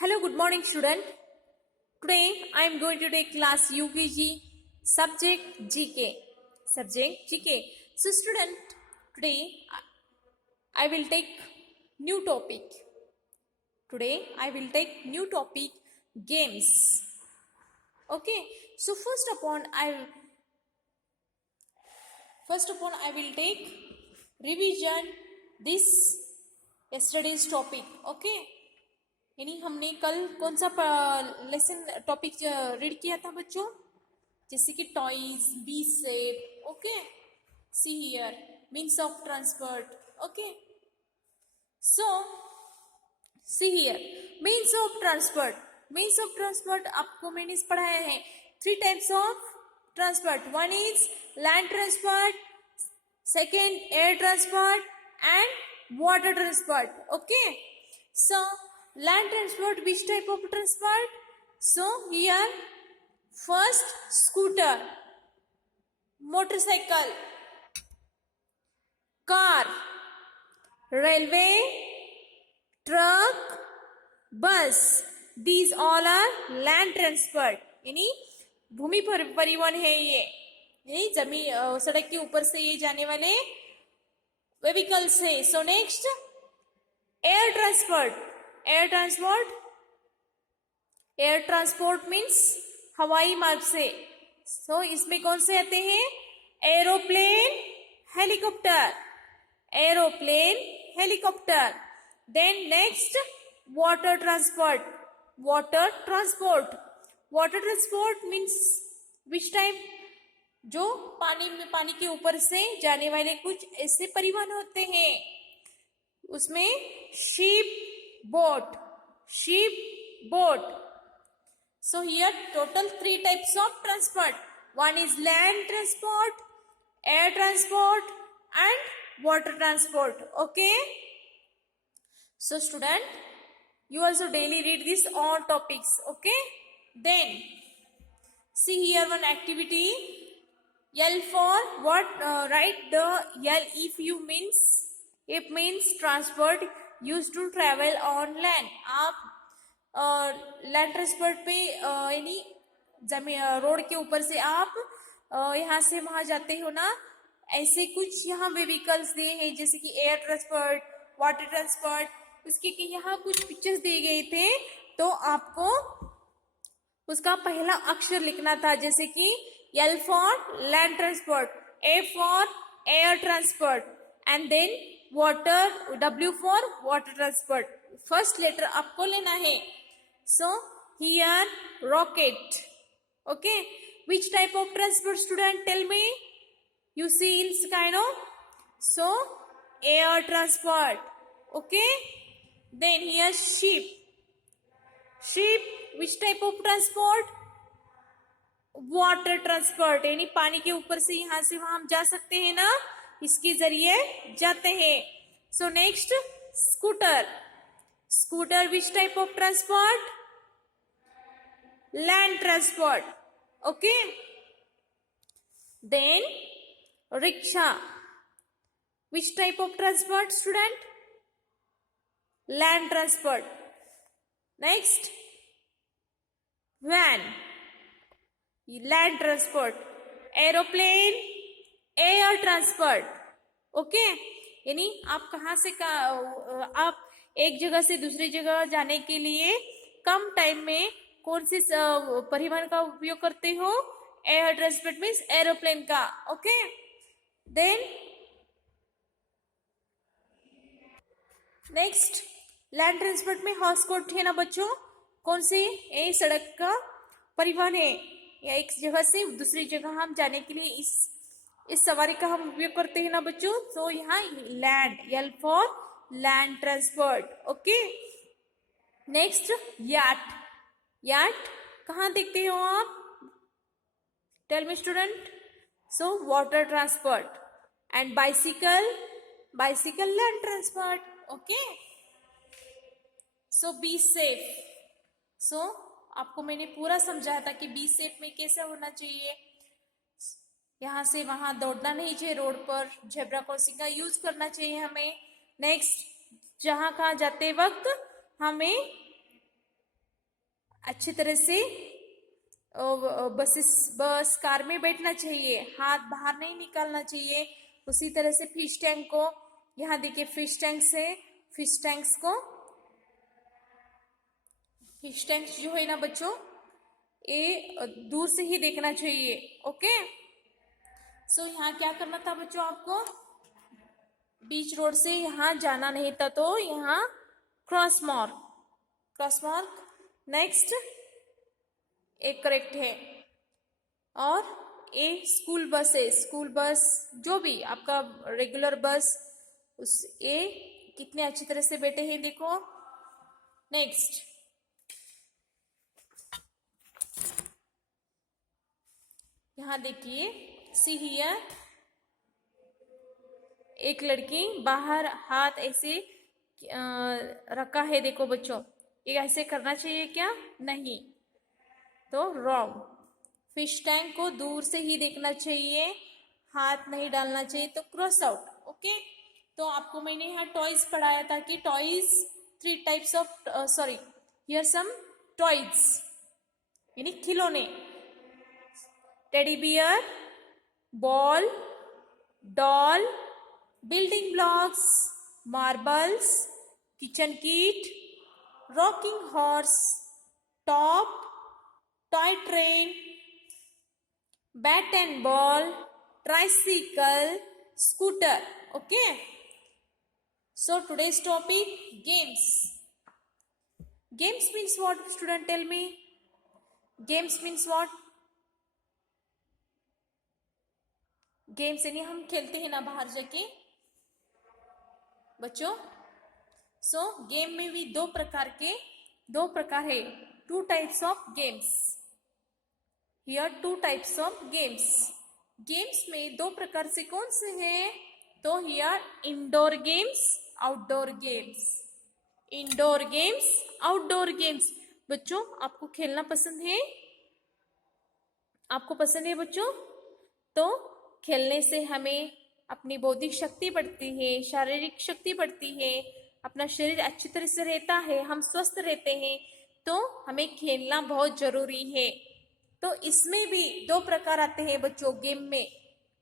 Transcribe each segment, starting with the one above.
Hello, good morning, student. Today I am going to take class UKG subject GK. Subject GK. So, student, today I will take new topic. Today I will take new topic games. Okay. So first upon I will take revision this yesterday's topic. Okay. यानी हमने कल कौन सा lesson topic read किया था बच्चों, जैसे कि toys, be safe. Okay, see here means of transport. Okay, so see here means of transport. Means of transport आपको मैंने पढ़ाया है. 3 types of transport. 1 is land transport, second air transport and water transport. Okay, so land transport, which type of transport? So here first scooter, motorcycle, car, railway, truck, bus. These all are land transport. यानी भूमि परिवहन है ये, यानी जमीन सड़क के ऊपर से ये जाने वाले व्हीकल्स है. So next air transport. Air transport means हवाई मार्ग से. सो इसमें कौन से आते हैं? Aeroplane, helicopter. Then next water transport. Water transport means which type? जो पानी के ऊपर से जाने वाले कुछ ऐसे परिवहन होते हैं, उसमें ship, boat. So here total 3 types of transport. 1 is land transport, air transport and water transport. Okay, so student, you also daily read these all topics. Okay, then see here one activity. L for what? Write the L if means transport used to travel on land. आप land transport पे यानी जमीन road के ऊपर से आप यहाँ से वहां जाते हो ना, ऐसे कुछ यहाँ व्हीकल्स दिए हैं, जैसे कि एयर ट्रांसपोर्ट, वाटर ट्रांसपोर्ट. उसके यहाँ कुछ पिक्चर्स दिए गए थे, तो आपको उसका पहला अक्षर लिखना था, जैसे कि L for land transport, A for air transport and then water, W for water transport. First letter आपको लेना है. So here rocket. Okay, which type of transport student? Tell me. You see in sky, no? So air transport. Okay, then here ship. Which type of transport? Water transport. यानी पानी के ऊपर से यहां से वहां हम जा सकते हैं ना, इसके जरिए जाते हैं. So next scooter. Which type of transport? Land transport. Okay, then rickshaw. Which type of transport student? Land transport. Next van, land transport. Aeroplane, air transport. Okay, यानी आप कहाँ से आप एक जगह से दूसरी जगह जाने के लिए कम टाइम में कौन से परिवहन का उपयोग करते हो? एयर ट्रांसपोर्ट मीन्स एरोप्लेन का. Okay, then next land transport में हाउस कोट है ना बच्चों. कौन से? ये सड़क का परिवहन है, या एक जगह से दूसरी जगह हम जाने के लिए इस सवारी का हम उपयोग करते हैं ना बच्चों. तो यहाँ land, L for land transport. Okay, next yacht. कहाँ देखते हो आप? Tell me student. So water transport. And bicycle land transport. Okay, so be safe. So आपको मैंने पूरा समझाया था कि बी सेफ में कैसे होना चाहिए. यहाँ से वहां दौड़ना नहीं चाहिए रोड पर. जेब्रा क्रॉसिंग का यूज करना चाहिए हमें. नेक्स्ट जहां कहाँ जाते वक्त हमें अच्छी तरह से बस कार में बैठना चाहिए, हाथ बाहर नहीं निकालना चाहिए। उसी तरह से फिश टैंक को, यहाँ देखिए फिश टैंक्स जो है ना बच्चों, ये दूर से ही देखना चाहिए। ओके, सो यहाँ क्या करना था बच्चों, आपको बीच रोड से यहाँ जाना नहीं था, तो यहाँ क्रॉस मार्क नेक्स्ट एक करेक्ट है। और ए स्कूल बस जो भी आपका रेगुलर बस, उस ए कितने अच्छी तरह से बैठे हैं देखो। नेक्स्ट यहाँ देखिए, सी हियर, एक लड़की बाहर हाथ ऐसे रखा है देखो बच्चों, ये ऐसे करना चाहिए क्या? नहीं, तो रॉन्ग। फिश टैंक को दूर से ही देखना चाहिए, हाथ नहीं डालना चाहिए, तो क्रॉस आउट। ओके, तो आपको मैंने यहाँ टॉयज पढ़ाया था कि toys 3 types of, sorry here some toys यानी खिलौने, teddy bear, ball, doll, building blocks, marbles, kitchen kit, rocking horse, top, toy train, bat and ball, tricycle, scooter. Okay, so today's topic, games means what? Student, tell me, games means what? Games यानी हम खेलते हैं ना बाहर जाके बच्चों। सो game में भी दो प्रकार है, 2 types of games. Here 2 types of games में 2 प्रकार से कौन से हैं? तो here indoor games, outdoor games. बच्चों आपको खेलना पसंद है? आपको पसंद है बच्चों? तो खेलने से हमें अपनी बौद्धिक शक्ति बढ़ती है, शारीरिक शक्ति बढ़ती है, अपना शरीर अच्छी तरह से रहता है, हम स्वस्थ रहते हैं, तो हमें खेलना बहुत जरूरी है। तो इसमें भी 2 प्रकार आते हैं बच्चों गेम में।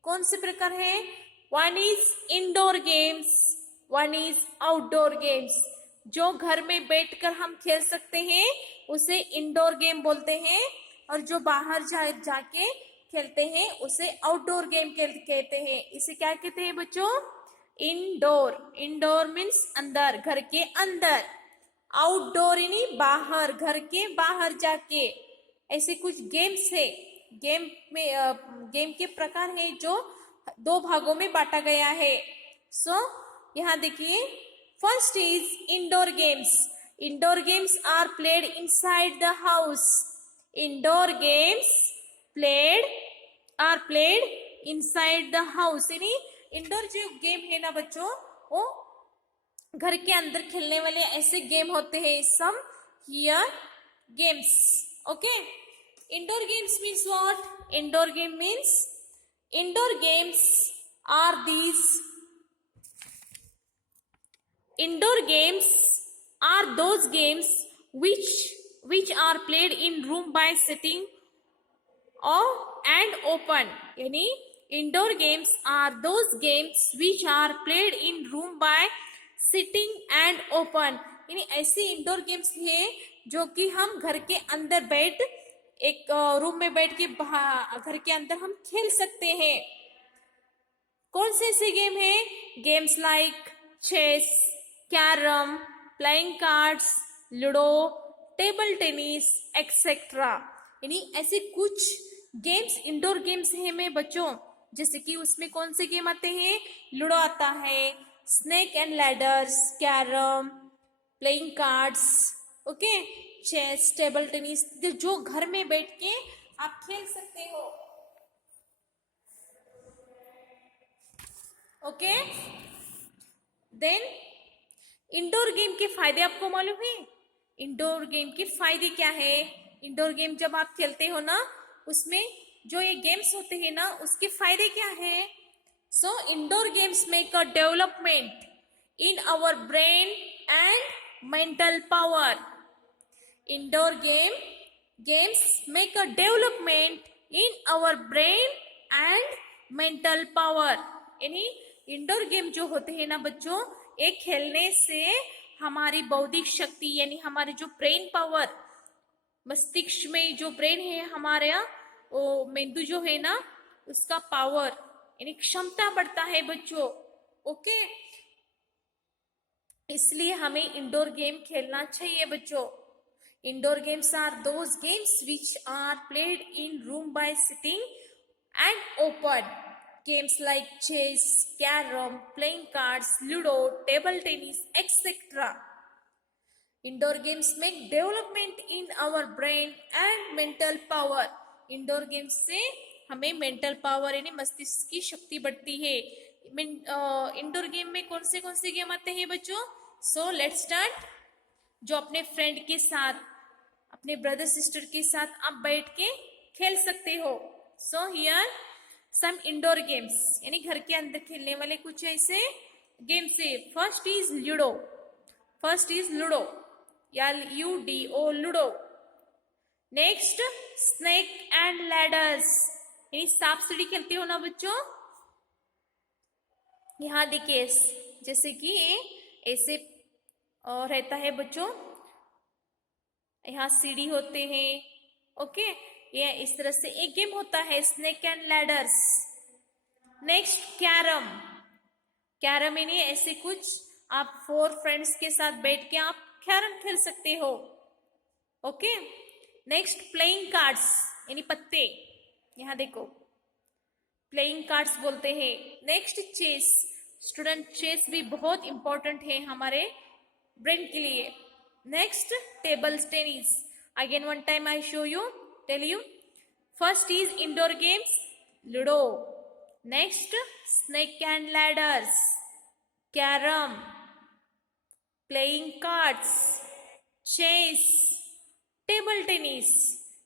कौन से प्रकार है? 1 is indoor games, 1 is outdoor games. जो घर में बैठकर हम खेल सकते हैं उसे इंडोर गेम बोलते हैं, और जो बाहर जाके खेलते हैं उसे आउटडोर गेम कहते हैं। इसे क्या कहते हैं बच्चों? इंडोर मीन्स अंदर, घर के अंदर, आउटडोर यानी बाहर, घर के बाहर जाके। ऐसे कुछ गेम्स है, गेम के प्रकार है जो 2 भागों में बांटा गया है। सो यहाँ देखिए, first is indoor games are played inside the house. Indoor games are played inside the house, यानी इंडोर जो गेम है ना बच्चों, वो घर के अंदर खेलने वाले ऐसे गेम होते हैं। Some here games. Okay, indoor games means what? Indoor games are those games which are played in room by sitting and open। यानी indoor games are those games which are played in room by sitting and open। यानी ऐसी indoor games है जो कि हम घर के अंदर एक रूम में बैठ के घर के अंदर हम खेल सकते हैं। कौन से ऐसे गेम है? Games like chess, carrom, playing cards, ludo, table tennis etcetera. यानी ऐसे कुछ गेम्स इंडोर गेम्स है में बच्चों, जैसे कि उसमें कौन से गेम आते हैं? लूडो आता है, snake and ladders, carrom, playing cards, okay, chess, table tennis, जो घर में बैठ के आप खेल सकते हो। ओके, देन इंडोर गेम के फायदे आपको मालूम है? इंडोर गेम के फायदे क्या है? इंडोर गेम जब आप खेलते हो ना, उसमें जो ये गेम्स होते हैं ना, उसके फायदे क्या है? So indoor games make a development in our brain and mental power. Indoor game games make a development in our brain and mental power. यानी इंडोर गेम जो होते हैं ना बच्चों, एक खेलने से हमारी बौद्धिक शक्ति यानी हमारे जो ब्रेन पावर, मस्तिष्क में जो ब्रेन है हमारा, वो मेंदु जो है ना उसका पावर यानी क्षमता बढ़ता है बच्चों. ओके, इसलिए हमें इंडोर गेम खेलना चाहिए बच्चों. Indoor games are those games which are played in room by sitting and open. Games like chess, carrom, playing cards, ludo, table tennis etcetera. Indoor games make development in our brain and mental power. Indoor games से हमें mental power यानी मस्तिष्क की शक्ति बढ़ती है. Indoor game में कौन से गेम आते हैं बच्चों? So let's start. जो अपने फ्रेंड के साथ, अपने ब्रदर सिस्टर के साथ आप बैठ के खेल सकते हो. So here some indoor games यानी घर के अंदर खेलने वाले कुछ ऐसे गेम्स है. First is ludo. LUDO, ludo. Next snake and ladders यानी सांप सीढ़ी खेलते हो ना बच्चों. यहाँ देखिए जैसे कि ऐसे रहता है बच्चों, यहाँ सीढ़ी होते हैं. ओके, ये इस तरह से एक गेम होता है snake and ladders. Next carrom यानी ऐसे कुछ आप 4 फ्रेंड्स के साथ बैठ के आप कैरम खेल सकते हो. ओके, नेक्स्ट प्लेइंग कार्ड्स यानी पत्ते. यहाँ देखो प्लेइंग कार्ड्स बोलते हैं. Next chess. स्टूडेंट, चेस भी बहुत इंपॉर्टेंट है हमारे ब्रेन के लिए. Next table tennis. Again one time I show you, tell you. First is indoor games ludo. Next snake and ladders, carrom, playing cards, chess, table tennis.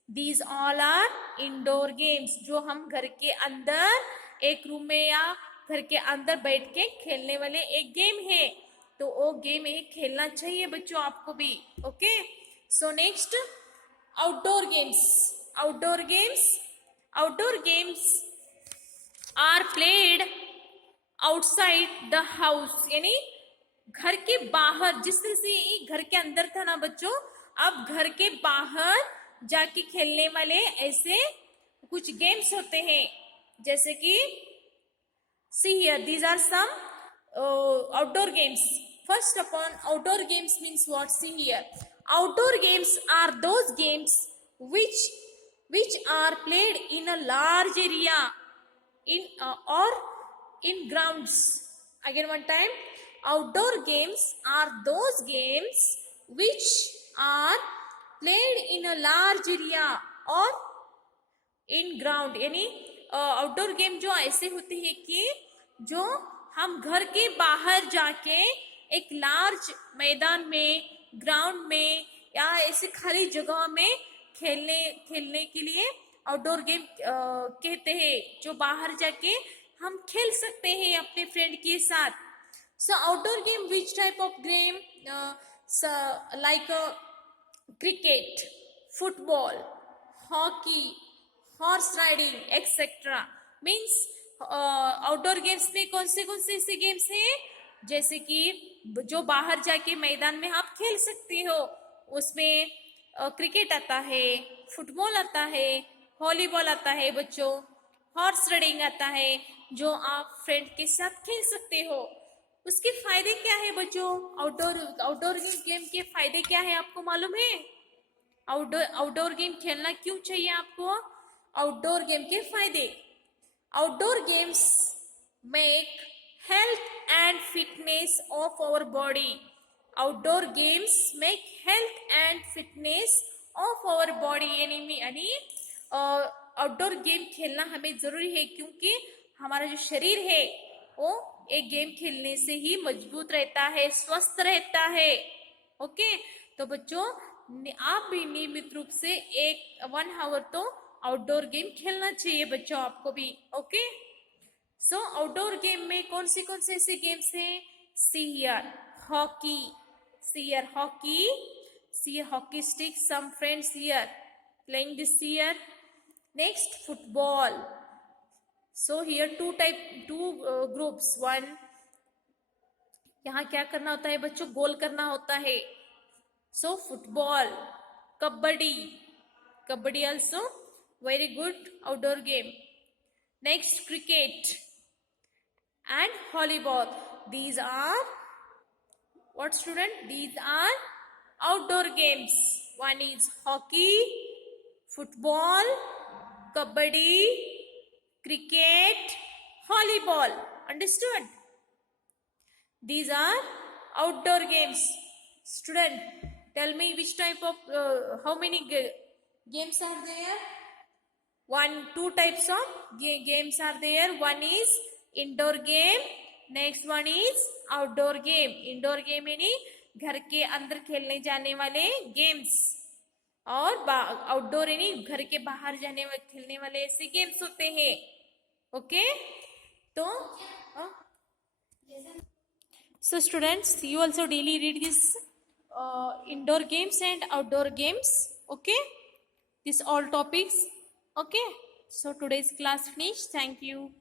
These all are indoor games जो हम घर के अंदर एक room में या घर के अंदर बैठ के खेलने वाले एक गेम है. तो वो गेम एक खेलना चाहिए बच्चों आपको भी. Okay, so next outdoor games are played outside the house यानी घर के बाहर. जिस तरह से घर के अंदर था ना बच्चों, अब घर के बाहर जाके खेलने वाले ऐसे कुछ गेम्स होते हैं. जैसे कि see here, these are some outdoor games. First upon outdoor games means what? See here, outdoor games are those games which are played in a large area in or in grounds. Again one time, outdoor games are those games which are played in a large area or in ground. यानी outdoor game जो ऐसे होते हैं कि जो हम घर के बाहर जाके एक लार्ज मैदान में, ग्राउंड में या ऐसे खाली जगह में खेलने के लिए आउटडोर गेम कहते हैं, जो बाहर जाके हम खेल सकते हैं अपने फ्रेंड के साथ. So outdoor game which type of game? Like cricket, football, hockey, horse riding etcetera. Means outdoor games में कौन से ऐसे गेम्स हैं जैसे कि जो बाहर जाके मैदान में आप खेल सकते हो. उसमें क्रिकेट आता है, फुटबॉल आता है, वॉलीबॉल आता है बच्चों, हॉर्स राइडिंग आता है जो आप फ्रेंड के साथ खेल सकते हो. उसके फायदे क्या है बच्चों? आउटडोर गेम के फायदे क्या है आपको मालूम है? आउटडोर गेम खेलना क्यों चाहिए आपको? आउटडोर गेम के फायदे. Outdoor games make health and fitness of our body. Outdoor games make health and fitness of our body. यानी आउटडोर गेम खेलना हमें जरूरी है क्योंकि हमारा जो शरीर है वो एक गेम खेलने से ही मजबूत रहता है, स्वस्थ रहता है. ओके, तो बच्चों आप भी नियमित रूप से 1 आवर तो आउटडोर गेम खेलना चाहिए बच्चों आपको भी. ओके, सो आउटडोर गेम में कौन से ऐसे गेम्स हैं? See here hockey, hockey stick. Some friends here playing this year. Next, football. So here two groups. One, यहाँ क्या करना होता है बच्चों? गोल करना होता है. So football, kabaddi also very good outdoor game. Next, cricket and volleyball. These are what, student? These are outdoor games. One is hockey, football, kabaddi, cricket, volleyball. Understood? These are outdoor games. Student, tell me which type of how many games are there? Two types of games are there. One is indoor game, next one is outdoor game. Indoor game यानी घर के अंदर खेलने जाने वाले games, और outdoor यानी घर के बाहर खेलने वाले ऐसे गेम्स होते हैं. ओके, तो so students, you also daily read this indoor games and outdoor games. Okay, this all topics. Okay, so today's class finished. Thank you.